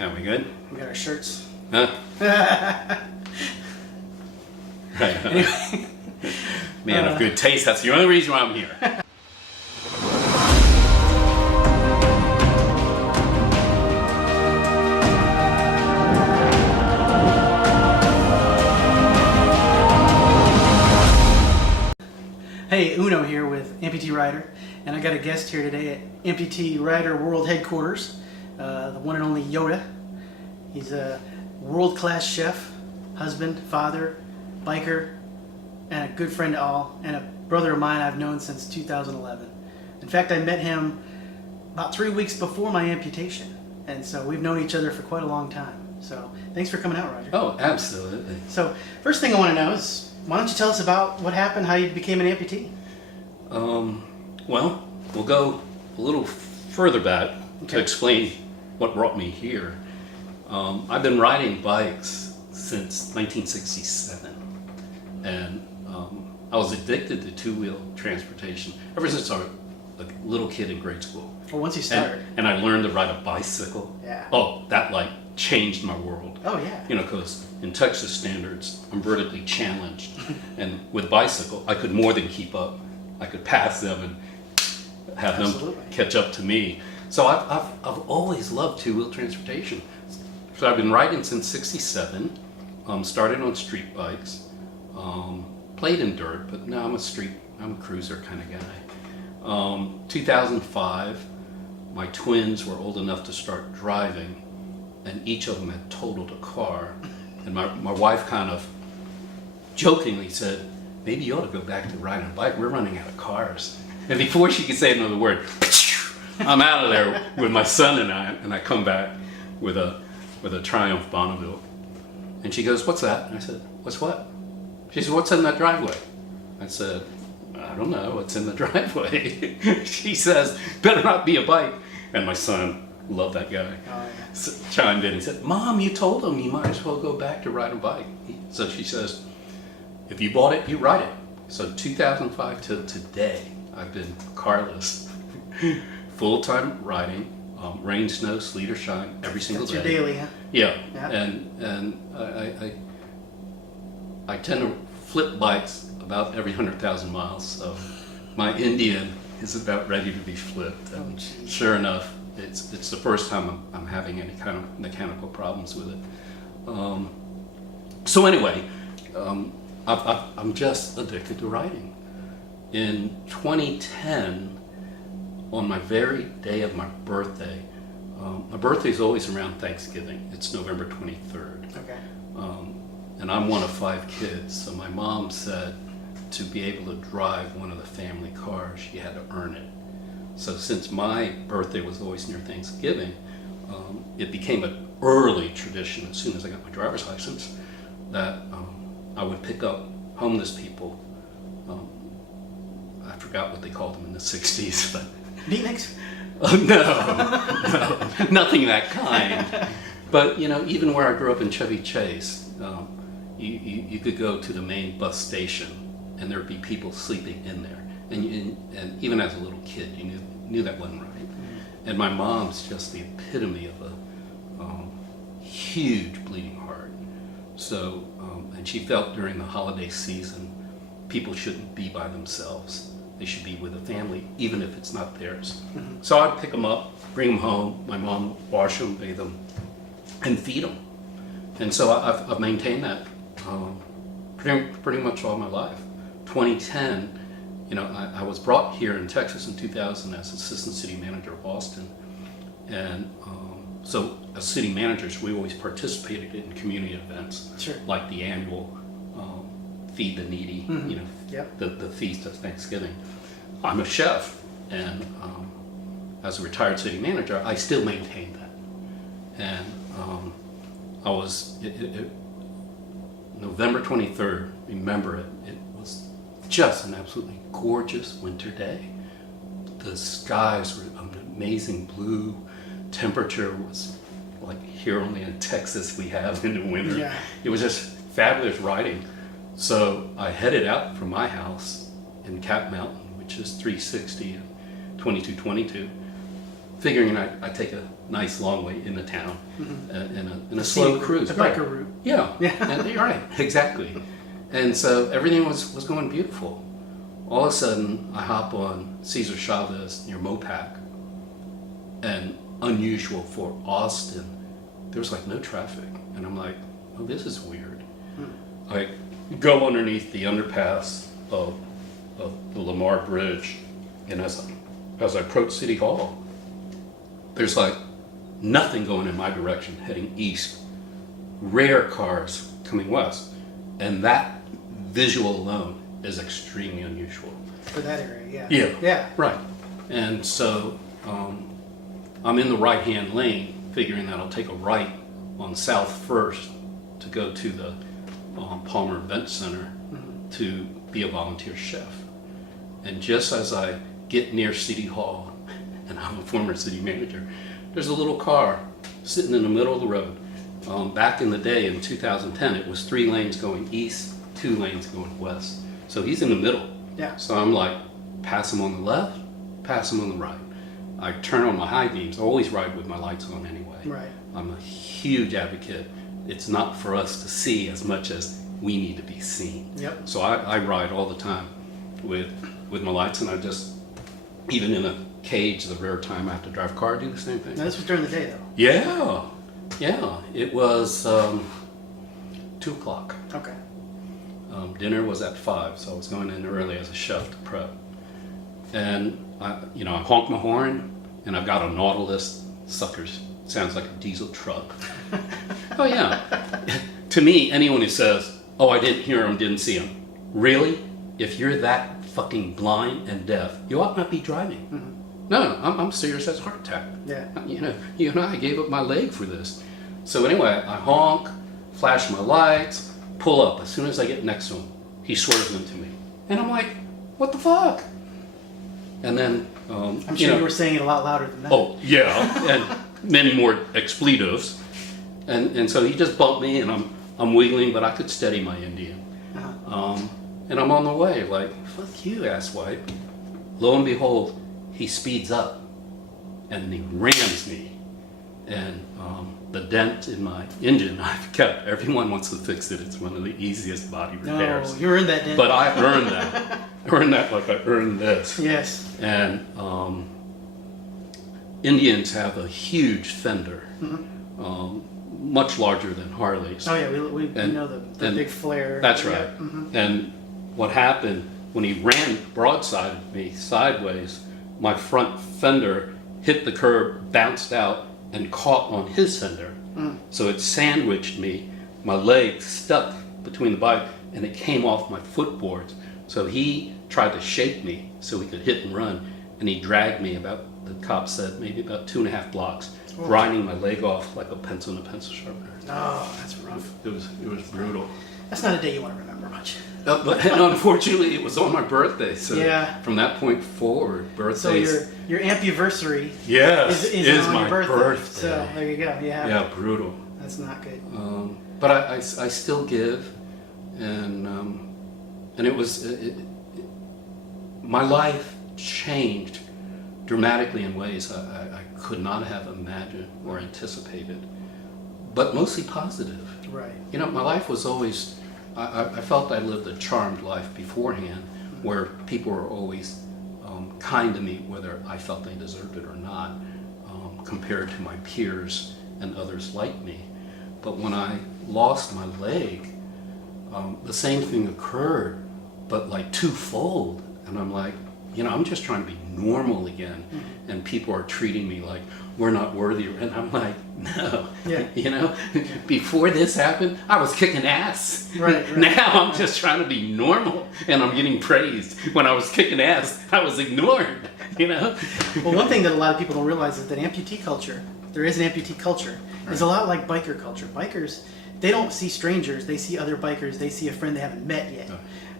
Are we good? We got our shirts. Huh? Right. Anyway. Man of good taste. That's the only reason why I'm here. Hey, Uno here with Amputee Rider, and I got a guest here today at Amputee Rider World Headquarters, the one and only Yoda. He's a world-class chef, husband, father, biker, and a good friend to all, and a brother of mine I've known since 2011. In fact, I met him about 3 weeks before my amputation, and so we've known each other for quite a long time. So thanks for coming out, Roger. Oh, absolutely. So first thing I want to know is, why don't you tell us about what happened, how you became an amputee? Well, we'll go a little further back to explain what brought me here. I've been riding bikes since 1967, and I was addicted to two-wheel transportation ever since I was a little kid in grade school. Well, once you started. And I learned to ride a bicycle. Yeah. Oh, that like changed my world. Oh, yeah. You know, because in Texas standards, I'm vertically challenged. And with bicycle, I could more than keep up. I could pass them and have them catch up to me. So I've always loved two-wheel transportation. So I've been riding since '67. Started on street bikes. Played in dirt, but now I'm a cruiser kind of guy. 2005, my twins were old enough to start driving, and each of them had totaled a car. And my wife kind of jokingly said, maybe you ought to go back to riding a bike. We're running out of cars. And before she could say another word, I'm out of there with my son and I come back with a Triumph Bonneville. And she goes, what's that? And I said, what's what? She said, what's in that driveway? I said, I don't know what's in the driveway. She says, better not be a bike. And my son, loved that guy, chimed in and said, Mom, you told him you might as well go back to ride a bike. So she says, if you bought it, you ride it. So 2005 to today, I've been carless, full-time riding, rain, snow, sleet or shine, every single day. That's your daily, huh? Yeah. And I tend to flip bikes about every 100,000 miles. So my Indian is about ready to be flipped. And sure enough, it's the first time I'm having any kind of mechanical problems with it. So anyway, I'm just addicted to riding. In 2010, on my very day of my birthday is always around Thanksgiving. It's November 23rd. Okay. And I'm one of 5 kids, so my mom said to be able to drive one of the family cars, she had to earn it. So since my birthday was always near Thanksgiving, it became an early tradition as soon as I got my driver's license that I would pick up homeless people. I forgot what they called them in the 60s, but... Beatniks? No, nothing that kind. But, you know, even where I grew up in Chevy Chase, you could go to the main bus station and there'd be people sleeping in there. And even as a little kid, you knew that wasn't right. And my mom's just the epitome of a huge bleeding heart. So, and she felt during the holiday season, people shouldn't be by themselves. They should be with a family, even if it's not theirs. So I'd pick them up, bring them home. My mom would wash them, bathe them, and feed them. And so I've maintained that pretty much all my life. 2010, you know, I was brought here in Texas in 2000 as assistant city manager of Austin. And so as city managers, we always participated in community events, like the annual Feed the Needy, you know, the feast of Thanksgiving. I'm a chef, and as a retired city manager, I still maintain that. And I was, November 23rd, remember it, it was just an absolutely gorgeous winter day. The skies were an amazing blue, temperature was like here only in Texas we have in the winter. Yeah. It was just fabulous riding. So I headed out from my house in Cap Mountain, which is 360 and 2222, figuring I'd take a nice long way into town in a See, slow cruise. the biker route. Yeah, Yeah. and you're right, exactly. And so everything was going beautiful. All of a sudden, I hop on Cesar Chavez near Mopac, and unusual for Austin, there was like no traffic. And I'm like, oh, this is weird. I go underneath the underpass of the Lamar Bridge, and as I approach City Hall, there's like nothing going in my direction, heading east. Rare cars coming west. And that visual alone is extremely unusual. For that area, yeah. Yeah. Yeah. Right. And so I'm in the right-hand lane, figuring that I'll take a right on South First to go to the Palmer Event Center to be a volunteer chef. And just as I get near City Hall, and I'm a former city manager, there's a little car sitting in the middle of the road. Back in the day, in 2010, it was 3 lanes going east, 2 lanes going west. So he's in the middle. Yeah. So I'm like, pass him on the left, pass him on the right. I turn on my high beams. I always ride with my lights on anyway. Right. I'm a huge advocate. It's not for us to see as much as we need to be seen. Yep. So I ride all the time with my lights, and I just, even in a cage, the rare time I have to drive a car, I do the same thing. Now, this was during the day, though. Yeah. It was 2 o'clock. Okay. Dinner was at 5, so I was going in early as a chef to prep. And I honk my horn, and I've got a Nautilus. Suckers, sounds like a diesel truck. Oh yeah. To me, anyone who says, "Oh, I didn't hear him, didn't see him," really? If you're that fucking blind and deaf, you ought not be driving. No, I'm serious as a heart attack. Yeah. You know, I gave up my leg for this. So anyway, I honk, flash my lights, pull up. As soon as I get next to him, he swerves into me. And I'm like, what the fuck? And then, I'm sure you were saying it a lot louder than that. Oh, yeah, and many more expletives. And so he just bumped me, and I'm wiggling, but I could steady my Indian. And I'm on the way, like, fuck you, asswipe. Lo and behold, he speeds up, and he rams me. And the dent in my engine I've kept. Everyone wants to fix it. It's one of the easiest body repairs. No, you're in that dent. But I earned that. Earned that like I earned this. Yes. And Indians have a huge fender, much larger than Harley's. Oh yeah, we know the big flare. That's right. Yeah. Mm-hmm. And what happened when he ran broadside of me sideways, my front fender hit the curb, bounced out, and caught on his fender. So it sandwiched me. My leg stuck between the bike, and it came off my footboards. So he tried to shake me so he could hit and run, and he dragged me about, the cop said, maybe about 2.5 blocks, grinding my leg off like a pencil in a pencil sharpener. Oh, that's rough. It was brutal. That's not a day you want to remember much. But unfortunately, it was on my birthday. So yeah. From that point forward, birthdays. So your ampuversary is on my your birthday. So birthday. there you go. Yeah. Yeah, brutal. That's not good. But I still give, and it was my life changed dramatically in ways I could not have imagined or anticipated, but mostly positive. Right. You know, my life was always, I felt I lived a charmed life beforehand, where people were always kind to me, whether I felt they deserved it or not, compared to my peers and others like me. But when I lost my leg, the same thing occurred, but like twofold. And I'm like, I'm just trying to be normal again. And people are treating me like we're not worthy. And I'm like, no. Yeah. Before this happened, I was kicking ass. Right. Now I'm just trying to be normal, and I'm getting praised. When I was kicking ass, I was ignored. Well, one thing that a lot of people don't realize is that amputee culture, there is an amputee culture, is a lot like biker culture. Bikers, they don't see strangers, they see other bikers, they see a friend they haven't met yet.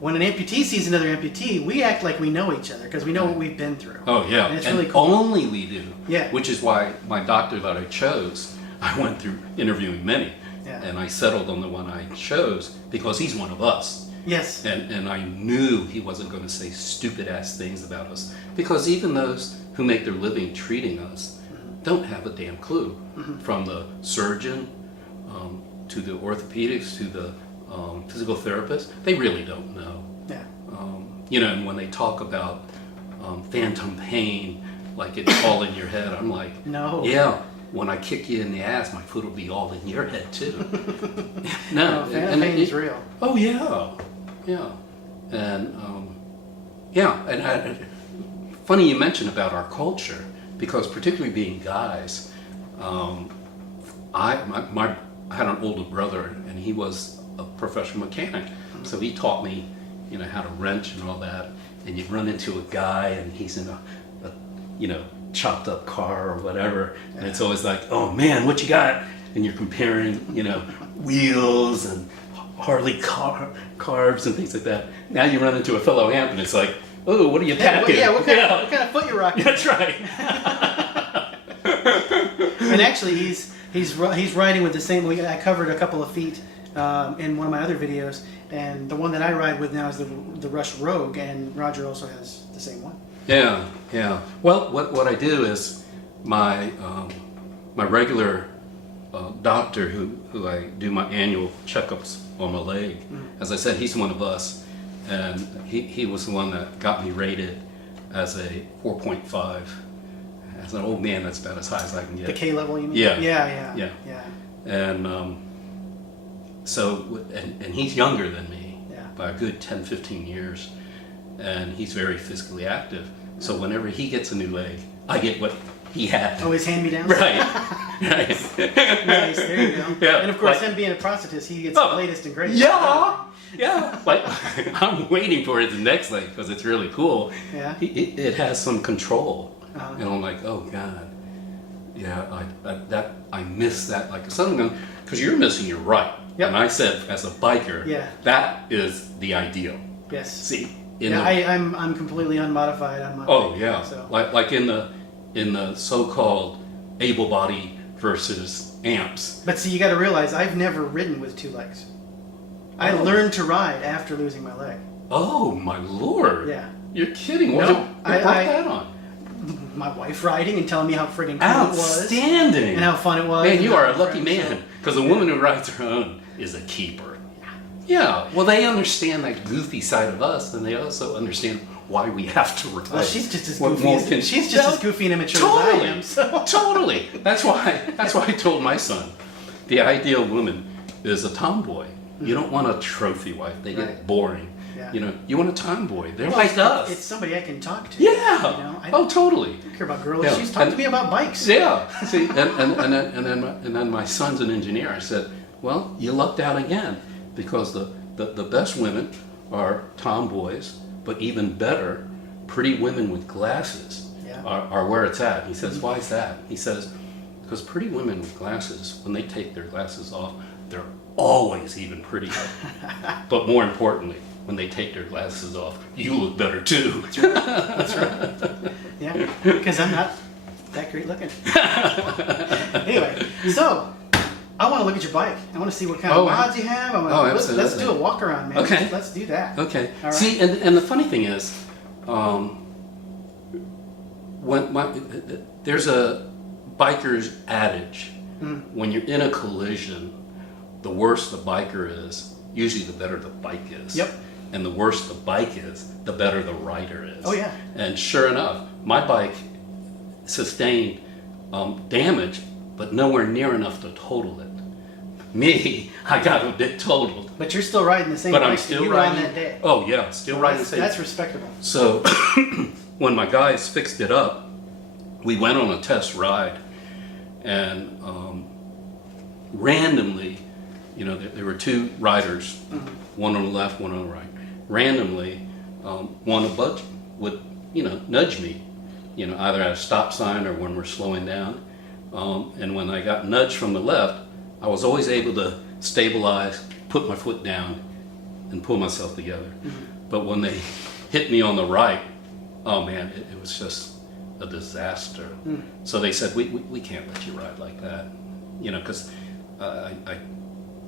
When an amputee sees another amputee, we act like we know each other because we know what we've been through. Oh yeah, and it's and really cool. Only we do. Yeah. Which is why my doctor that I chose, I went through interviewing many, and I settled on the one I chose because he's one of us. Yes. And I knew he wasn't going to say stupid ass things about us, because even those who make their living treating us, don't have a damn clue. From the surgeon to the orthopedics to the physical therapist, they really don't know. Yeah. And when they talk about phantom pain, like it's all in your head, I'm like, no. Yeah, when I kick you in the ass, my foot will be all in your head too. No, phantom pain is real. Oh yeah, yeah, and funny you mentioned about our culture, because particularly being guys, I had an older brother, and he was a professional mechanic, so he taught me, how to wrench and all that. And you run into a guy, and he's in a chopped up car or whatever, and it's always like, oh man, what you got? And you're comparing, wheels and Harley carbs and things like that. Now you run into a fellow amp, and it's like, oh, what are you packing? What kind of foot you rocking? That's right. And actually, he's riding with the same. I covered a couple of feet in one of my other videos, and the one that I ride with now is the Rush Rogue, and Roger also has the same one. Yeah. Well, what I do is my regular doctor who I do my annual checkups on my leg. As I said, he's one of us, and he was the one that got me rated as a 4.5. As an old man, that's about as high as I can get. The K level, you mean? Yeah. And and he's younger than me by a good 10, 15 years, and he's very physically active. So whenever he gets a new leg, I get what he had. Oh, his hand-me-downs? Right. Nice. There you go. Yeah, and of course, him being a prosthetist, he gets the latest and greatest. Yeah. Like, I'm waiting for his next leg because it's really cool. Yeah. It has some control. Uh-huh. And I'm like, oh God. Yeah, I miss that. Like something, because you're missing your right. Yep. And I said, as a biker, that is the ideal. Yes. See. I'm completely unmodified on my Oh bike, yeah. So. Like in the so-called able body versus amps. But see, you got to realize I've never ridden with two legs. I learned to ride after losing my leg. Oh my Lord! Yeah. You're kidding? What brought that on? My wife riding and telling me how friggin' cool it was. Outstanding! And how fun it was. Man, you are a lucky man, because a woman who rides her own is a keeper. Yeah. Well, they understand that goofy side of us, and they also understand why we have to ride. Well, she's just as goofy. As goofy and immature as I am. So. Totally. That's why I told my son, the ideal woman is a tomboy. You don't want a trophy wife. They get boring. Yeah. You want a tomboy. They're like us. It's somebody I can talk to. Yeah. Totally. I don't care about girls. She's talking to me about bikes. Yeah. See, and then my son's an engineer. I said, well, you lucked out again, because the best women are tomboys, but even better, pretty women with glasses are where it's at. He says, why is that? He says, because pretty women with glasses, when they take their glasses off, they're always even prettier. But more importantly, when they take their glasses off, you look better too. That's right. Yeah, because I'm not that great looking. Anyway, so I want to look at your bike. I want to see what kind of mods you have. Absolutely. Let's do a walk around, man. Okay. Let's do that. Okay. All right. See, and the funny thing is, there's a biker's adage: when you're in a collision, the worse the biker is, usually the better the bike is. Yep. And the worse the bike is, the better the rider is. Oh yeah. And sure enough, my bike sustained damage, but nowhere near enough to total it. Me, I got a bit totaled. But you're still riding the same But bike I'm still that you riding were on that day. Oh yeah, still riding the same. That's respectable. So when my guys fixed it up, we went on a test ride, and randomly, there were two riders, one on the left, one on the right. Randomly, one above would, nudge me, either at a stop sign or when we're slowing down. And when I got nudged from the left, I was always able to stabilize, put my foot down, and pull myself together. But when they hit me on the right, oh man, it was just a disaster. So they said, we can't let you ride like that, because I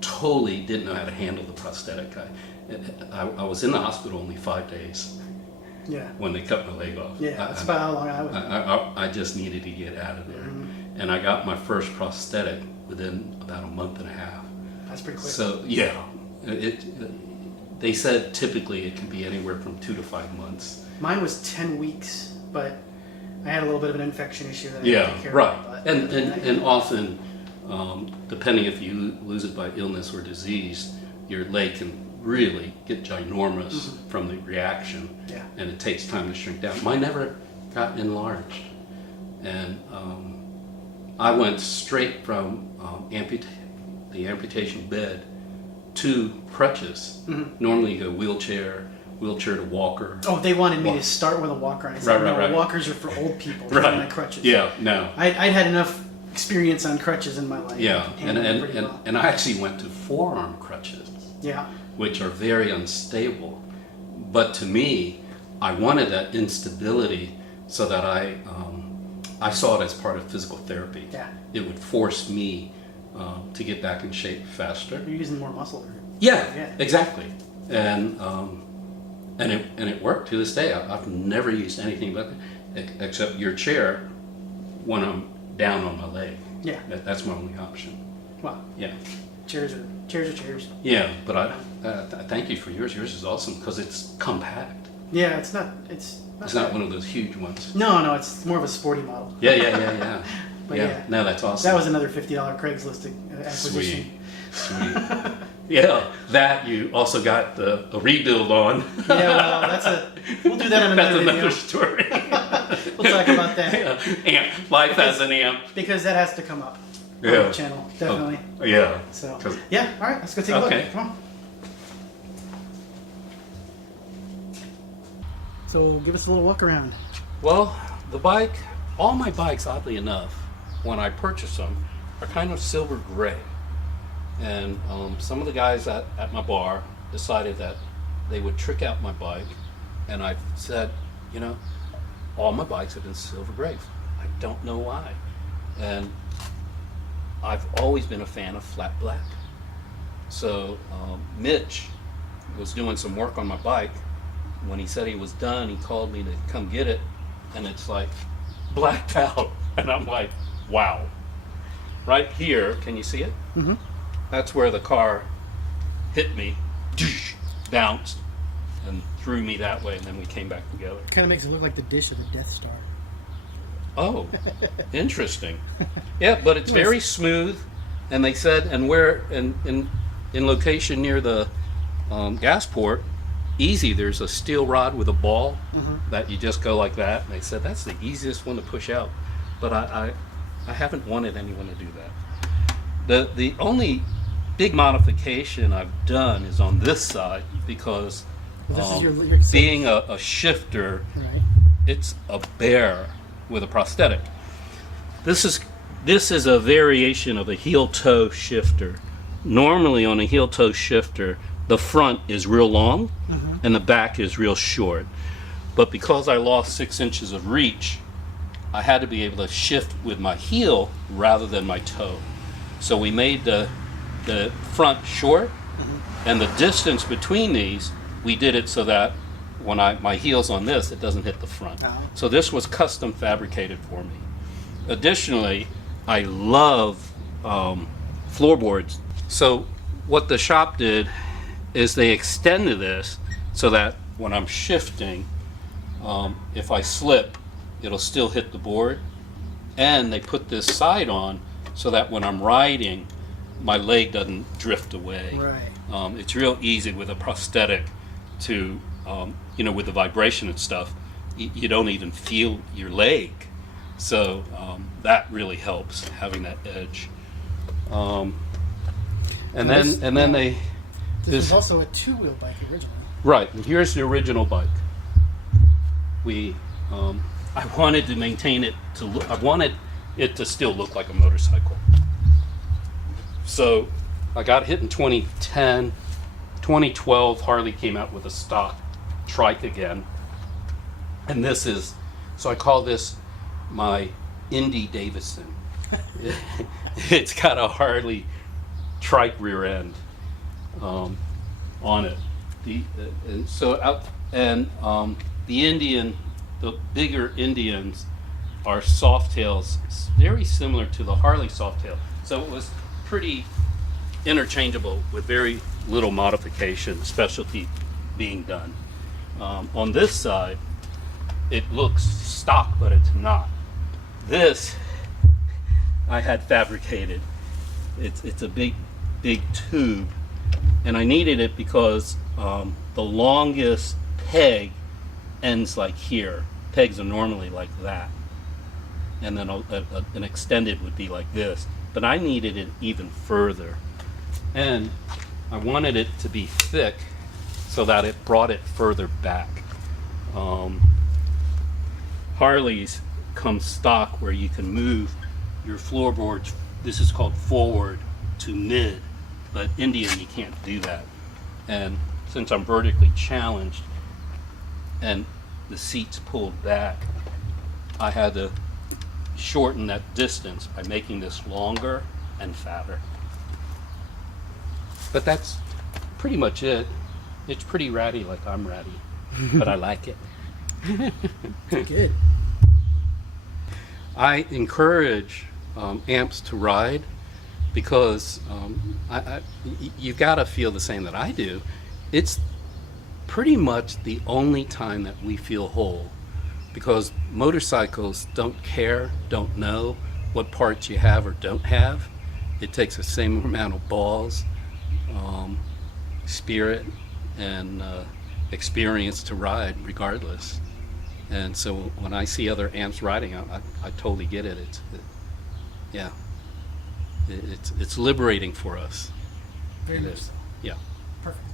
totally didn't know how to handle the prosthetic. I was in the hospital only 5 days. Yeah. When they cut my leg off. Yeah, that's about how long I was. I just needed to get out of there. and I got my first prosthetic within about a month and a half. That's pretty quick. So yeah, they said typically it can be anywhere from 2 to 5 months. Mine was 10 weeks, but I had a little bit of an infection issue that I had to take care right. of. But And often, depending if you lose it by illness or disease, your leg can really get ginormous from the reaction, Yeah. and it takes time to shrink down. Mine never got enlarged, and I went straight from the amputation bed to crutches. Normally you go wheelchair to walker. Oh, they wanted me to start with a walker. And I said, Right. walkers are for old people. Right. Not crutches. Yeah, no. I'd had enough experience on crutches in my life. Yeah, Handled it pretty well. and I actually went to forearm crutches, Yeah. which are very unstable. But to me, I wanted that instability so that I saw it as part of physical therapy. Yeah. It would force me to get back in shape faster. You're using more muscle. Yeah, Yeah. exactly. And it worked to this day. I've never used anything but except your chair when I'm down on my leg. Yeah. That's my only option. Well, Yeah. chairs are chairs. Yeah, but I thank you for yours. Yours is awesome because it's compact. Yeah, it's not. It's not one of those huge ones. No, it's more of a sporty model. Yeah. But yeah. No, that's awesome. That was another $50 Craigslist acquisition. Sweet. Yeah, that you also got a rebuild on. Yeah, well, we'll do that in That's another video. another story. We'll talk about that. Yeah. Amp. Life has an amp. Because that has to come up on Yeah. the channel, definitely. Oh, yeah. So, 'Cause- yeah, all right, let's go take a Okay. look. Come on. So, give us a little walk around. Well, all my bikes, oddly enough, when I purchase them, are kind of silver gray. And some of the guys at my bar decided that they would trick out my bike. And I said, all my bikes have been silver gray. I don't know why. And I've always been a fan of flat black. So Mitch was doing some work on my bike. When he said he was done, he called me to come get it. And it's like blacked out. And I'm like, wow. Right here, can you see it? Mm-hmm. That's where the car hit me, bounced, and threw me that way, and then we came back together. Kind of makes it look like the dish of the Death Star. Oh, interesting. Yeah, but it's very smooth, and they said, and where in location near the gas port, easy. There's a steel rod with a ball that you just go like that. And they said that's the easiest one to push out, but I haven't wanted anyone to do that. The only big modification I've done is on this side because This is your being a shifter, right. it's a bear with a prosthetic. This is a variation of a heel-toe shifter. Normally on a heel-toe shifter, the front is real long and the back is real short. But because I lost 6 inches of reach, I had to be able to shift with my heel rather than my toe. So we made the front short, and the distance between these, we did it so that when my heel's on this, it doesn't hit the front. Oh. So this was custom fabricated for me. Additionally, I love floorboards. So what the shop did is they extended this so that when I'm shifting, if I slip, it'll still hit the board. And they put this side on so that when I'm riding, my leg doesn't drift away. Right. It's real easy with a prosthetic to, with the vibration and stuff, you don't even feel your leg. So that really helps, having that edge. This was also a two-wheel bike originally. Right, and here's the original bike. I wanted to maintain it I wanted it to still look like a motorcycle. So I got hit in 2010. 2012, Harley came out with a stock trike again. And so I call this my Indy Davison. It's got a Harley trike rear end on it. The bigger Indians are Softails, very similar to the Harley Softail. So it was pretty interchangeable with very little modification, specialty being done. On this side, it looks stock, but it's not. This I had fabricated. It's a big tube, and I needed it because the longest peg ends like here. Pegs are normally like that, and then an extended would be like this. But I needed it even further, and I wanted it to be thick so that it brought it further back. Harleys come stock where you can move your floorboards. This is called forward to mid, but Indian you can't do that. And since I'm vertically challenged and the seats pulled back, I had to shorten that distance by making this longer and fatter. But that's pretty much it. It's pretty ratty, like I'm ratty, but I like it. Good. I encourage amps to ride because you've got to feel the same that I do. It's pretty much the only time that we feel whole, because motorcycles don't care, don't know what parts you have or don't have. It takes the same amount of balls, spirit, and experience to ride regardless. And so when I see other amps riding, I totally get it. It's liberating for us. Very much so. Yeah. Perfect.